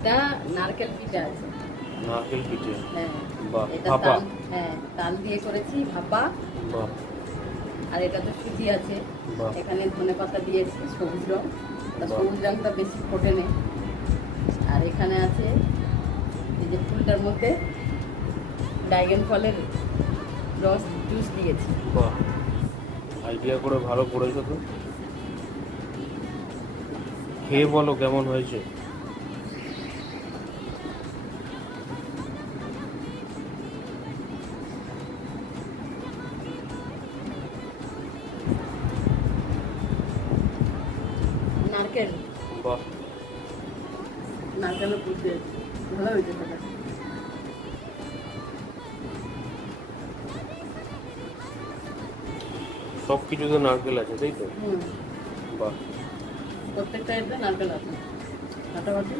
এটা নারকেল পিঠা আছে। নারকেল পিঠে। হ্যাঁ, বাহ, এটা ভাপা। তাল দিয়ে করেছি ভাপা। বাহ। আর এটা তো সুজি আছে। বাহ। এখানে ধনেপাতা দিয়েছি সবুজ রং, তা বাহ। সবুজ রংটা বেশি ফোটে নেই। আর এখানে আছে এই যে ফুলটার মধ্যে ড্রাগন ফলের রস জুস দিয়েছি। বাহ, আইডিয়া করে ভালো করেছো তো। খেয়ে বলো কেমন হয়েছে। নারকেল, বাহ। নারকেলের পুর দিয়েছি, ভালো হয়েছে সেটা। সব কিছুতে নারকেল আছে তাই তো? হুম, বাহ। প্রত্যেকটা এতে নারকেল আছে ফাটাফাটি।